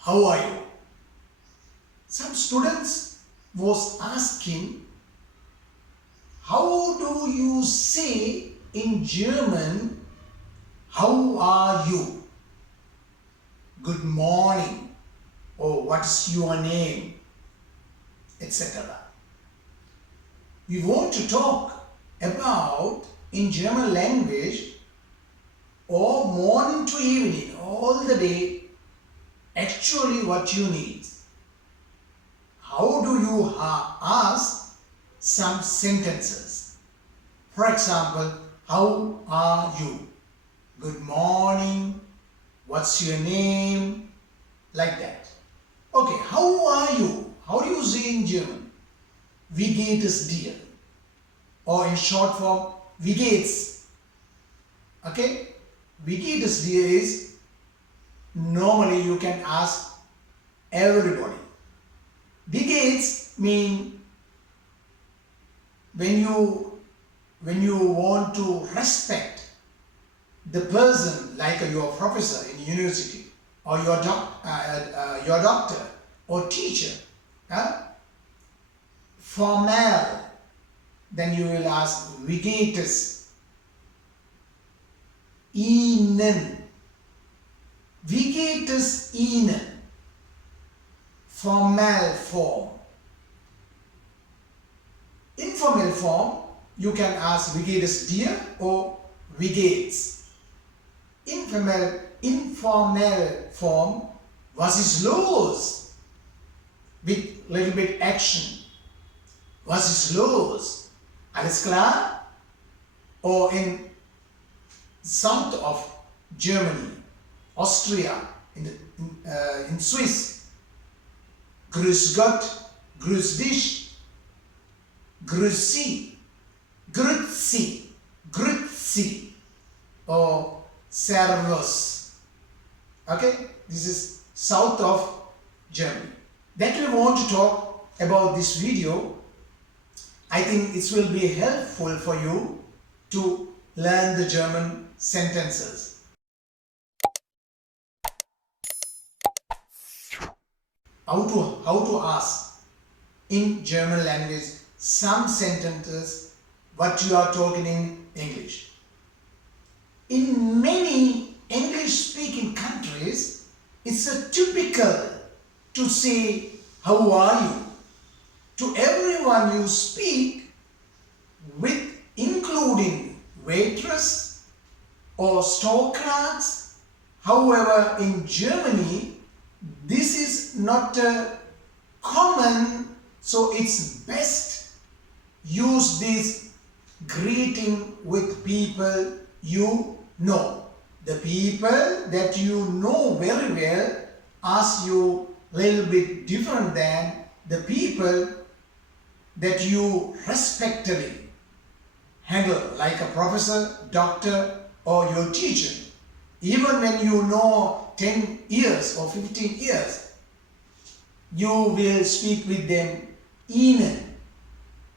how are you? Some students was asking, how do you say in German, how are you? Good morning, or what's your name, etc. We want to talk about in German language or morning to evening, all the day, actually what you need. How do you ask some sentences? For example, how are you? Good morning, what's your name? Like that. Okay, how are you? How do you say in German? Wie geht es dir? Or in short form, wie geht's? Okay? Wie geht es dir is normally you can ask everybody. Wie geht's mean when you want to respect the person like your professor in university or your doctor or teacher. Formal, then you will ask wie geht es Ihnen? Wie geht es Ihnen? Formal form. Informal form, you can ask wie geht es dir or wie geht's. Informal form, was ist los? With little bit action. Was ist los? Alles klar? Or in south of Germany, Austria, in Swiss, Grüß Gott, Grüß dich, Grüezi, Grüezi, or Servus. Okay, this is south of Germany. That we want to talk about this video. I think it will be helpful for you to learn the German sentences. How to ask in German language some sentences what you are talking in English. In many English-speaking countries, it's a typical to say, how are you? To everyone you speak with, including waitress or store clerks. However, in Germany, this is not common, so it's best use this greeting with people you know. The people that you know very well ask you a little bit different than the people that you respectfully handle, like a professor, doctor, or your teacher. Even when you know 10 years or 15 years, you will speak with them Ihnen,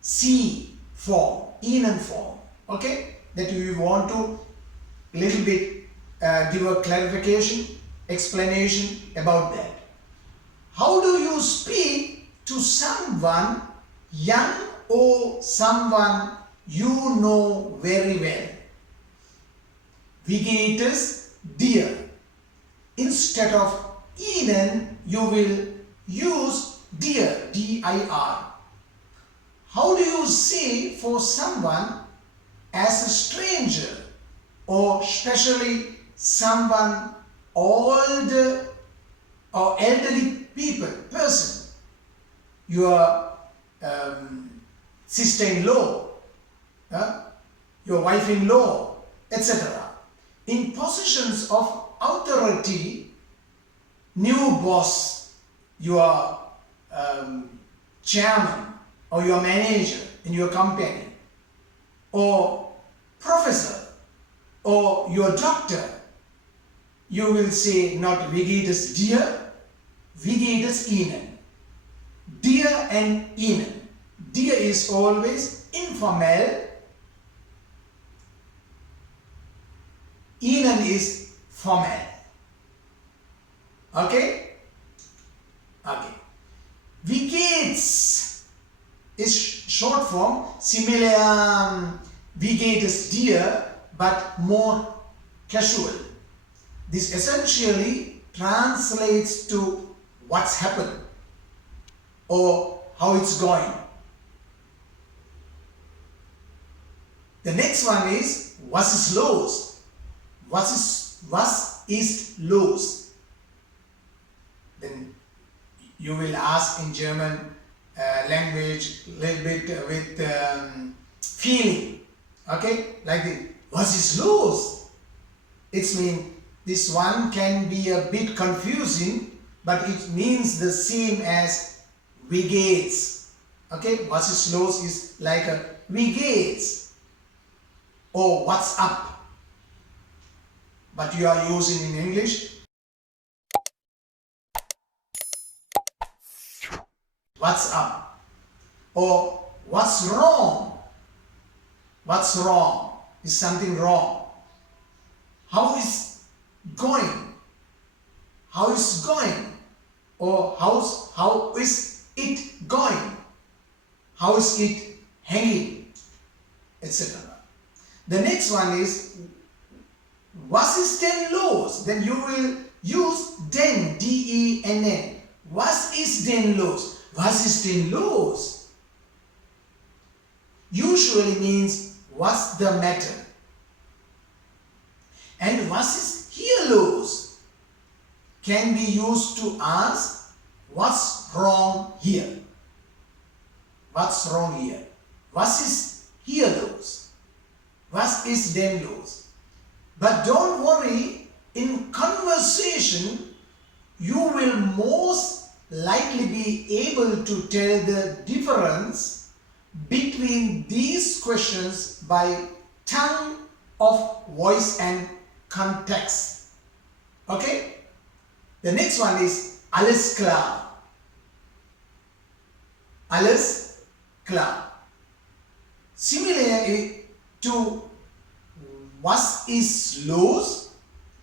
Sie form, Ihnen form. Okay? That you want to a little bit give a clarification, explanation about that. How do you speak to someone young or someone you know very well? Wie geht es dir? Instead of Ihnen, you will use dir, D-I-R. How do you say for someone as a stranger or especially someone older or elderly person, your sister-in-law, your wife-in-law, etc. In positions of authority, new boss, your chairman or your manager in your company, or professor or your doctor, you will say not wie geht es dir, wie geht es Ihnen. Dir and Ihnen. Dir is always informal. Ihnen is formal. Okay? geht's is short form, similar wie geht es dir, but more casual. This essentially translates to what's happened or how it's going. The next one is was ist los? Was ist los? Then you will ask in German language a little bit with feeling. Okay, like this. Was ist los? It's mean this one can be a bit confusing, but it means the same as wie geht's. Okay, was ist los is like a wie geht's or what's up, but you are using in English what's up or what's wrong. What's wrong? Is something wrong? How is going? How is going? Or how is it going? How is it hanging? Etc. The next one is was ist denn los? Then you will use denn, D-E-N-N. Was ist denn los? Was ist denn los? Usually means what's the matter? And was ist hier los? Can be used to ask what's wrong here? What's wrong here? Was ist hier los? Was ist denn los? But don't worry, in conversation you will most likely be able to tell the difference between these questions by tone of voice and context. Okay? The next one is alles klar. Alles klar. Similar to was ist los,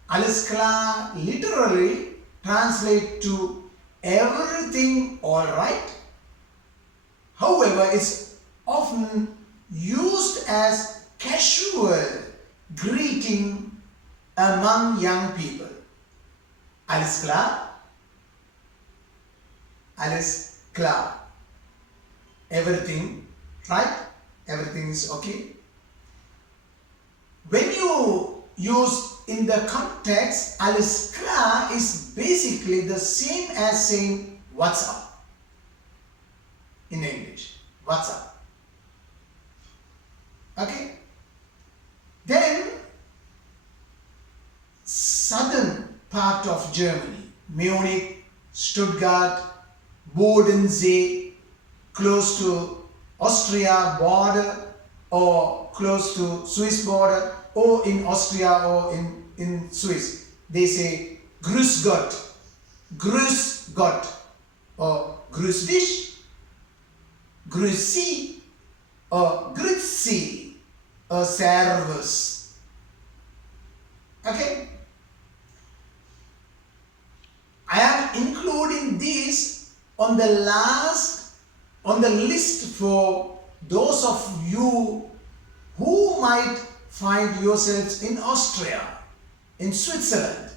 alles klar literally translate to everything all right. However, it's often used as casual greeting among young people. Alles klar? Alles klar. Everything right? Everything is okay. When you use in the context, alles klar is basically the same as saying what's up in English. What's up? Okay? Then southern part of Germany, Munich, Stuttgart, Bodensee, close to Austria border or close to Swiss border or in Austria or in Swiss. They say Grüß Gott, Grüß Gott or Grüß dich, Grüezi or Grüezi or Servus. Okay? I am including these on the list for those of you who might find yourselves in Austria, in Switzerland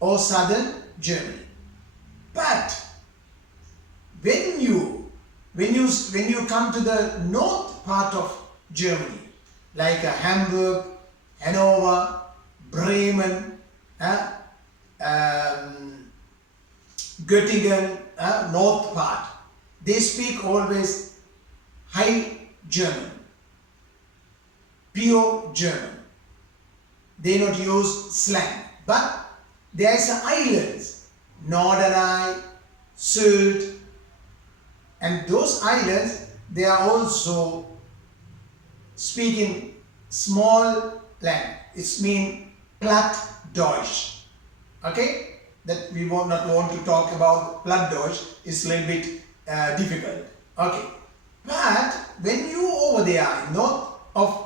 or southern Germany. But when you come to the north part of Germany, like Hamburg, Hanover, Bremen, Göttingen, north part, they speak always High German, pure German. They not use slang, but there is islands, Norderney, Sylt, and those islands they are also speaking small lang. It's mean Plattdeutsch. Okay, that we will not want to talk about Plattdeutsch. It's a little bit difficult. Okay, but when you over there in north of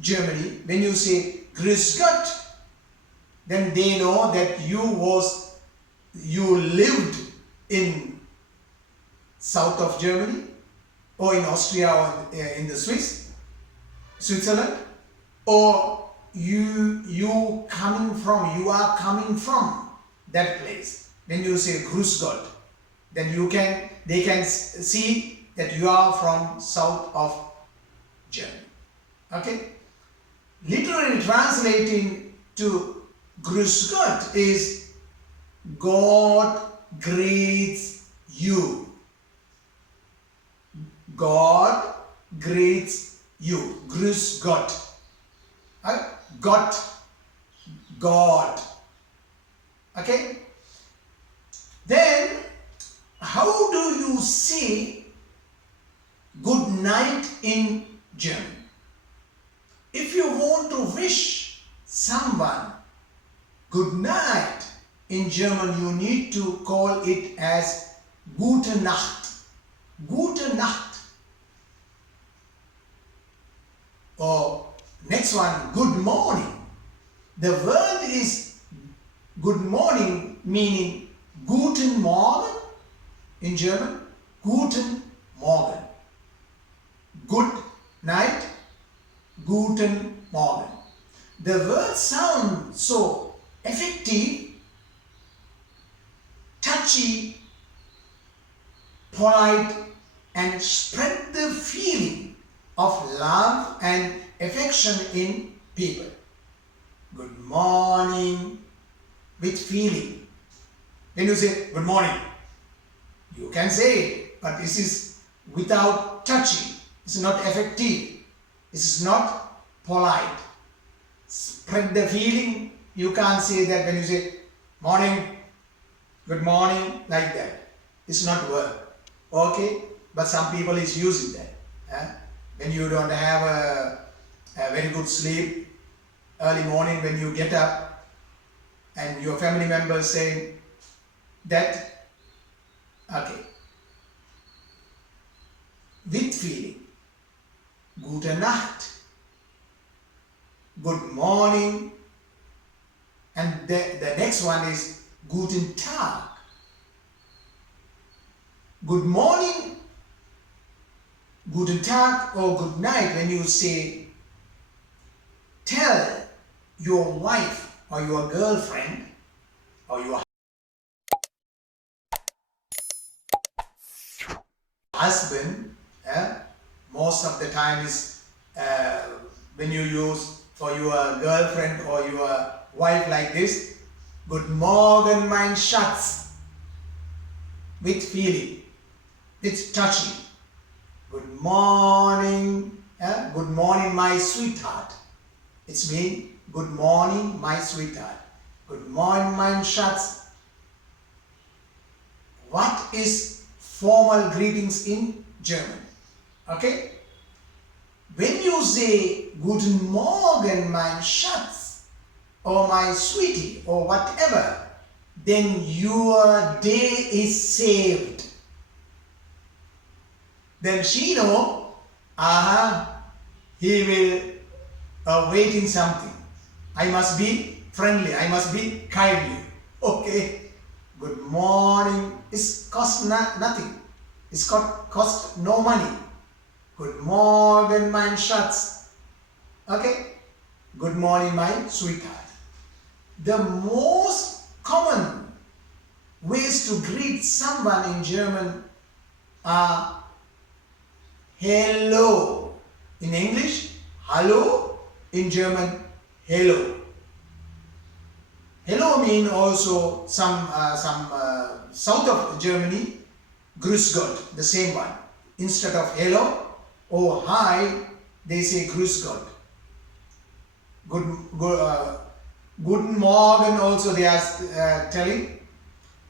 Germany, when you say Grüß Gott, then they know that you lived in south of Germany, or in Austria, or in the Switzerland, or you are coming from that place. When you say Grüß Gott, then they can see that you are from south of Germany. Okay? Literally translating to Grüß Gott is God greets you. God greets you. Grüß Gott. Gott. God. Okay? Then, how do you say good night in German? If you want to wish someone good night in German, you need to call it as Gute Nacht. Gute Nacht. Or next one, good morning. The word is good morning, meaning Guten Morgen in German. Guten Morgen. Good night. Guten Morgen. The word sounds so effective, touchy, polite, and spread the feeling of love and affection in people. Good morning with feeling. When you say good morning, you can say it, but this is without touching. It's not effective. It's not polite. Spread the feeling. You can't say that when you say morning, good morning, like that. It's not work. Okay? But some people is using that. When you don't have a very good sleep, early morning when you get up and your family members say that, okay, with feeling. Gute Nacht, good morning, and the next one is Guten Tag. Good morning, Guten Tag, or good night. When you say, tell your wife or your girlfriend or your husband, most of the time is when you use for your girlfriend or your wife like this, Good Morgen, mein Schatz, with feeling, with touching. Good morning, good morning, my sweetheart. It's mean, good morning, my sweetheart. Good morning, mein Schatz. What is formal greetings in German? Okay? When you say Guten Morgen, mein Schatz, or my sweetie, or whatever, then your day is saved. Then she know, he will waiting something. I must be friendly, I must be kindly. Okay? Good morning. It cost nothing. It's cost no money. Good morning, mein Schatz. Okay? Good morning, my sweetheart. The most common ways to greet someone in German are hello. In English, hallo. In German, hello. Hello mean also some south of Germany, Grüß Gott, the same one. Instead of hello or hi, they say Grüß Gott. Guten Morgen also they are telling,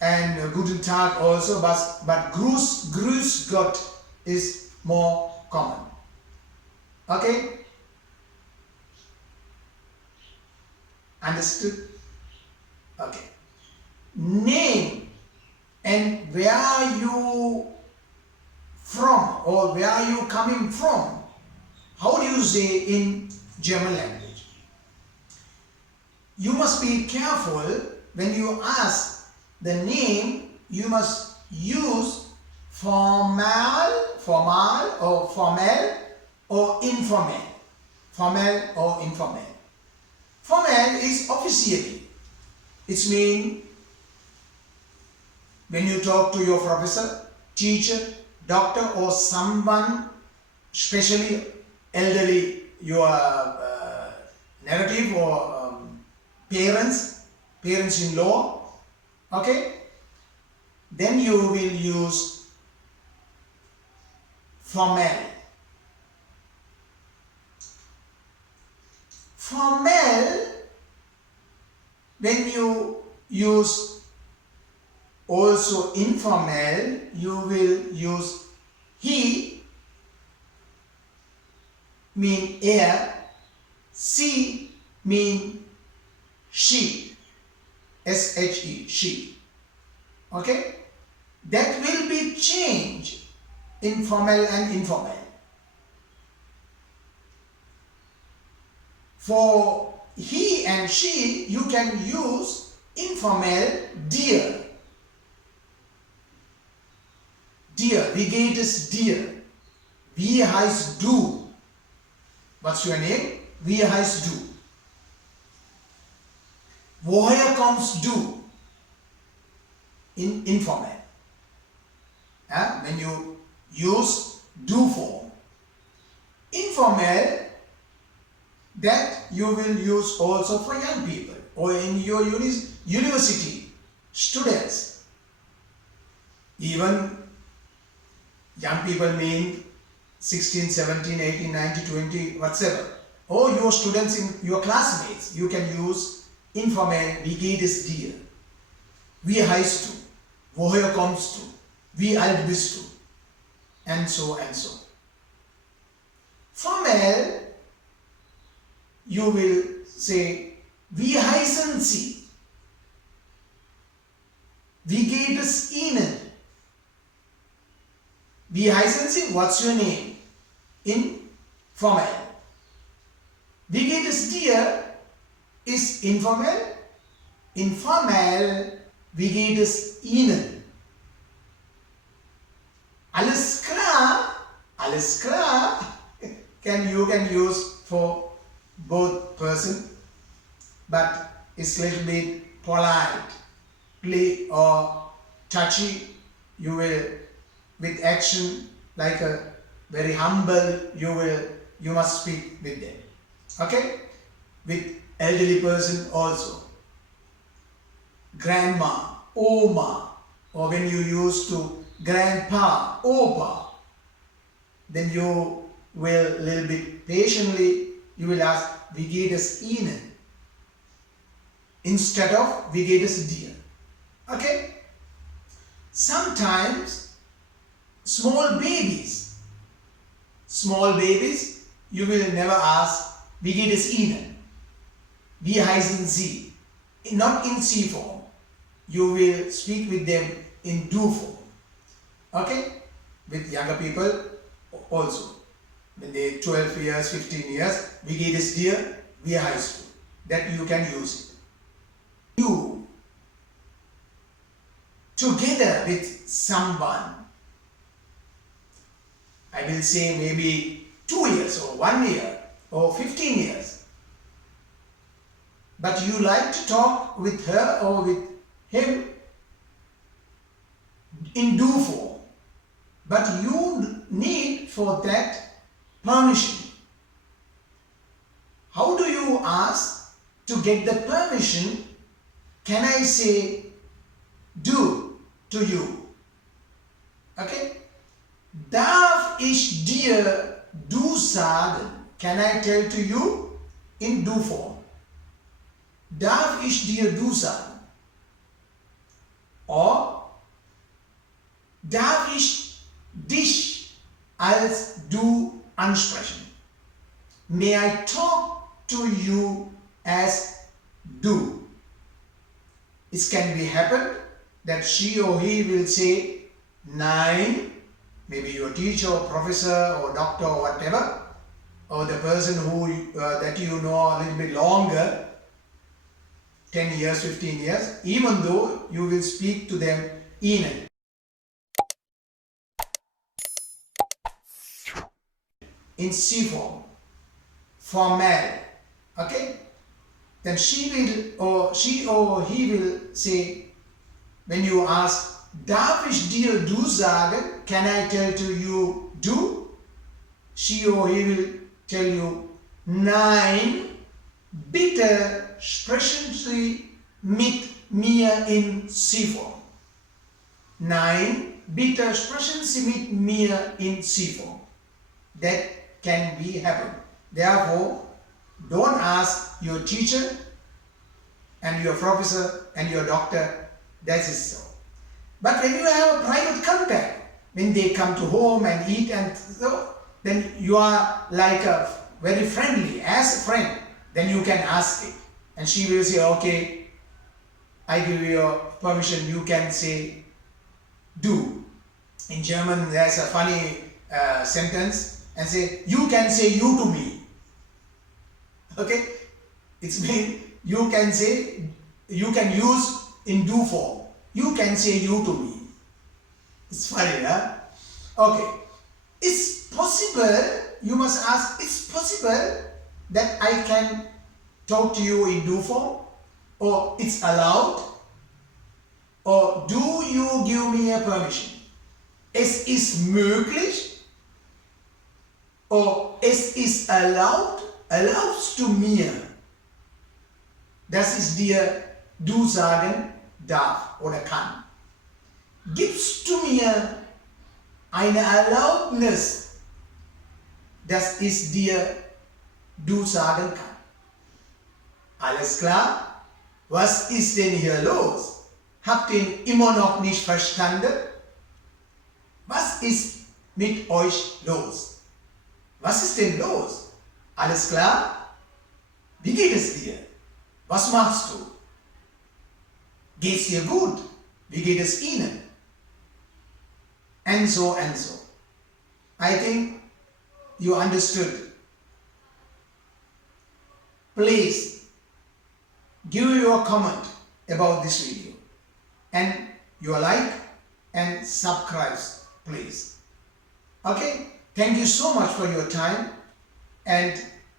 and Guten Tag also, but Grüß Gott is more common. Okay? Understood? Okay. Name and where are you from or where are you coming from? How do you say in German language? You must be careful when you ask the name, you must use formal or informal. Formal or informal. Formal is officially. It means when you talk to your professor, teacher, doctor or someone, especially elderly, your relative or parents-in-law, okay? Then you will use formal. Formal, when you use also informal, you will use he, mean er, she, mean she, she, she. Okay? That will be changed in formal and informal. For he and she, you can use informal dear. Dear, wie geht es dir? Wie heißt du? What's your name? Wie heißt du? Woher kommst du? In informal. When you use do form. Informal, that you will use also for young people or in your university students. Even young people mean 16, 17, 18, 19, 20, whatever. Or your students, in your classmates, you can use informal, wie geht es dir? Wie heißt du? Woher kommst du? Wie alt bist du? And so and so. Formal, you will say, wie heißen Sie? Wie geht es Ihnen? Wie heißen Sie? What's your name? Informal. Wie geht es dir? Ist informal. Informal, wie geht es Ihnen? Alles klar? Alles klar? You can use for both person, but it's little bit politely or touchy. You will, with action, like a very humble, you must speak with them. Okay? With elderly person also. Grandma, Oma, or when you use to grandpa, Opa, then you will little bit patiently, you will ask, wie geht es Ihnen? Instead of, wie geht es dir? Okay? Sometimes, small babies, you will never ask, wie geht es Ihnen? Wie heißen Sie? Not in C form. You will speak with them in do form. Okay? With younger people also. When they 12 years, 15 years, wie geht es dir? Wie heißt du? That you can use it. You, together with someone, I will say maybe 2 years or 1 year or 15 years. But you like to talk with her or with him in do form. But you need for that permission. How do you ask to get the permission? Can I say do to you? Okay? Darf ich dir du sagen? Can I tell to you in do form? Darf ich dir du sagen? Or darf ich dich als du ansprechen? May I talk to you as du? It can be happen that she or he will say nein, maybe your teacher or professor or doctor or whatever, or the person who that you know a little bit longer, 10 years, 15 years, even though you will speak to them Ihnen. in Sie form, formal. Okay? Then she or he will say, when you ask, darf ich dir du sagen? Can I tell to you du? She or he will tell you, nein, bitte sprechen Sie mit mir in Sie form. Nein, bitte sprechen Sie mit mir in Sie form. That can be happen. Therefore, don't ask your teacher and your professor and your doctor, that is so. But when you have a private contact, when they come to home and eat and so, then you are like a very friendly, as a friend, then you can ask it. And she will say, okay, I give you your permission, you can say du. In German, there's a funny sentence and say, you can say you to me. Okay? It's mean you can say, you can use in do form. You can say you to me. It's funny, huh? Okay. It's possible, you must ask, it's possible that I can talk to you in do form? Or it's allowed? Or do you give me a permission? Es ist möglich? Or es ist erlaubt? Erlaubst du mir, dass ich dir du sagen darf oder kann? Gibst du mir eine Erlaubnis, dass ich dir du sagen kann? Alles klar? Was ist denn hier los? Habt ihr ihn immer noch nicht verstanden? Was ist mit euch los? Was ist denn los? Alles klar? Wie geht es dir? Was machst du? Geht's dir gut? Wie geht es Ihnen? And so and so. I think you understood. Please give your comment about this video and your like and subscribe, please. Okay? Thank you so much for your time, and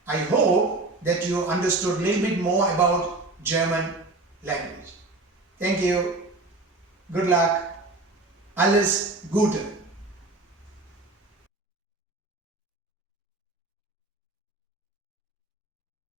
I hope that you understood a little bit more about German language. Thank you. Good luck. Alles Gute.